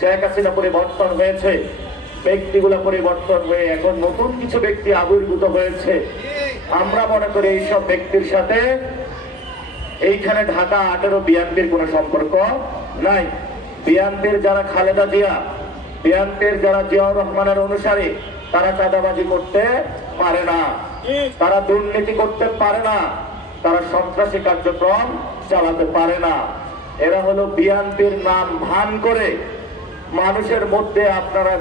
শেখ হাসিনা পরিবর্তন হয়েছে, ব্যক্তিগুলো পরিবর্তন হয়ে এখন নতুন কিছু ব্যক্তি আবির্ভূত হয়েছে। আমরা মনে করি এইসব ব্যক্তির সাথে এইখানে ঢাকা 18 বিএনপির কোনো সম্পর্ক নাই। বিএনপির যারা খালেদা জিয়া, বিএনপির যারা জিয়াউর রহমানের অনুসারী, তারা চাঁদাবাজি করতে পারে না, তারা দুর্নীতি করতে পারে না, তারা সন্ত্রাসী কার্যক্রম চালাতে পারে না। এরা হলো বিএনপির নাম ভান করে মানুষের মধ্যে আপনারা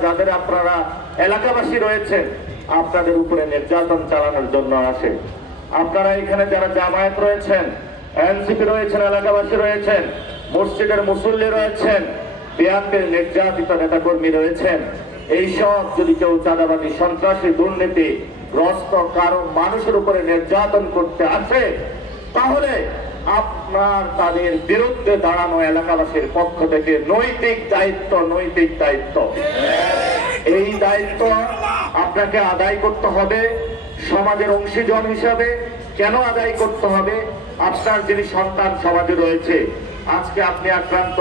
এলাকাবাসী রয়েছেন, আপনাদের উপরে নির্যাতন চালানোর জন্য আসে। আপনারা এখানে যারা জামায়াত রয়েছেন, এনসিপি রয়েছেন, এলাকাবাসী রয়েছেন, মসজিদের মুসল্লি রয়েছেন, বিএনপির নির্যাতিত নেতাকর্মী রয়েছেন, এইসব যদি কেউ চাঁদাবাজি, সন্ত্রাসী, দুর্নীতি গ্রস্ত কারো মানুষের উপরে নির্যাতন করতে আসে, তাহলে আপনার তাদের বিরুদ্ধে দাঁড়ানো এলাকাবাসীর পক্ষ থেকে নৈতিক দায়িত্ব এই দায়িত্ব আপনাকে আদায় করতে হবে সমাজের অংশীজন হিসাবে। কেন আদায় করতে হবে? আপনার যিনি সন্তান সমাজে রয়েছে, আজকে আপনি আক্রান্ত,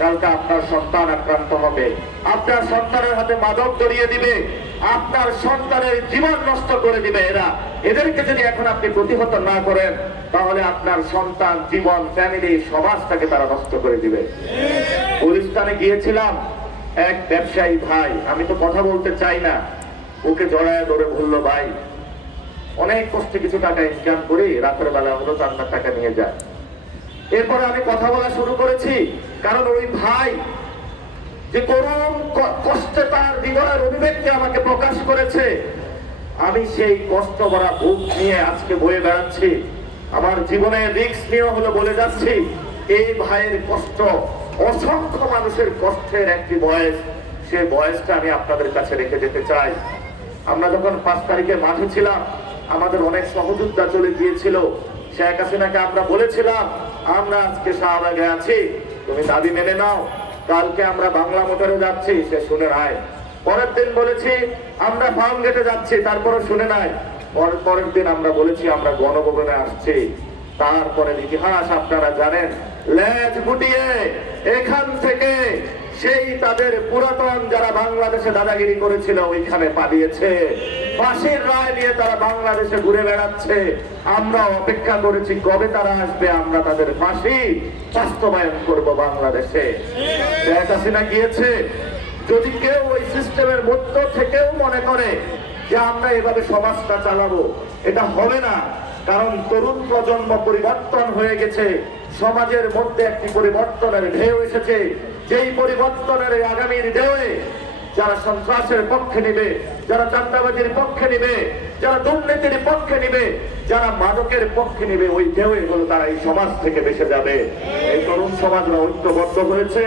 কালকে আপনার সন্তান আক্রান্ত হবে, আপনার সন্তানের হাতে মাদক ধরিয়ে দিবে, আপনার সন্তানের জীবন নষ্ট করে দিবে এদেরকে যদি এখন আপনি প্রতিহত না করেন, তাহলে আপনার সন্তান, জীবন, ফ্যামিলি, সমাজটাকে তারা নষ্ট করে দিবে। গুলিস্তানে গিয়েছিলাম, এক ব্যবসায়ী ভাই, আমি তো কথা বলতে চাই না, ওকে জড়ায় ধরে বললো, ভাই অনেক কষ্টে কিছু টাকা ইনকাম করি, রাতের বেলা হলো 4 লাখ টাকা নিয়ে যায়। এরপরে আমি কথা বলা শুরু করেছি, কারণ ওই ভাই যে করুণ কষ্টে তার হৃদয়ের অভিব্যক্তি আমাকে প্রকাশ করেছে, আমি সেই কষ্ট ভরা বুক নিয়ে আজকে বয়ে বেড়াচ্ছি। আমার জীবনের রিস্ক নিয়ে হলো বলে যাচ্ছি, এই ভাইয়ের কষ্ট অসংখ্য মানুষের কষ্টের একটি বয়স, সেই বয়সটা আমি আপনাদের কাছে রেখে যেতে চাই। আমরা যখন 5 তারিখে মাঠে ছিলাম, আমাদের অনেক সহযোদ্ধা চলে গিয়েছিল। শেখ হাসিনাকে আমরা বলেছিলাম, আমরা আজকে শাহবাগে আছি, তুমি দাবি মেনে নাও, কালকে আমরা বাংলা মোটরে যাচ্ছি, সে শুনে নাই। পরের দিন বলেছি আমরা ফার্ম গেটে যাচ্ছি, তারপরে শুনে নাই। পরের দিন আমরা বলেছি আমরা গণভবনে আসছি। তারপরের ইতিহাস আপনারা জানেন, লেজ গুটিয়ে এখান থেকে সেই তাদের পুরাতন যারা বাংলাদেশে দাদাগিরি করেছিল ওইখানে পালিয়েছে, ফাঁসির রায় নিয়ে তারা বাংলাদেশে ঘুরে বেড়াচ্ছে। আমরা অপেক্ষা করেছি কবে তারা আসবে, আমরা তাদের ফাঁসি বাস্তবায়ন করব বাংলাদেশে। শেখ হাসিনা গিয়েছে। যদি কেউ ওই সিস্টেমের মধ্য থেকেও মনে করে যে আমরা এভাবে সমাজটা চালাবো, এটা হবে না। কারণ তরুণ প্রজন্ম পরিবর্তন হয়ে গেছে, সমাজের মধ্যে একটি পরিবর্তনের ঢেউ এসেছে। যেই পরিবর্তনের আগামীর ঢেউয়ে যারা সন্ত্রাসের পক্ষে নিবে, যারা চাঁদাবাজির পক্ষে নিবে, যারা দুর্নীতির পক্ষে নিবে, যারা মাদকের পক্ষে নিবে, ওই ঢেউয়ে হলো তারা এই সমাজ থেকে বেঁচে যাবে। এই তরুণ সমাজরা ঐক্যবদ্ধ হয়েছে।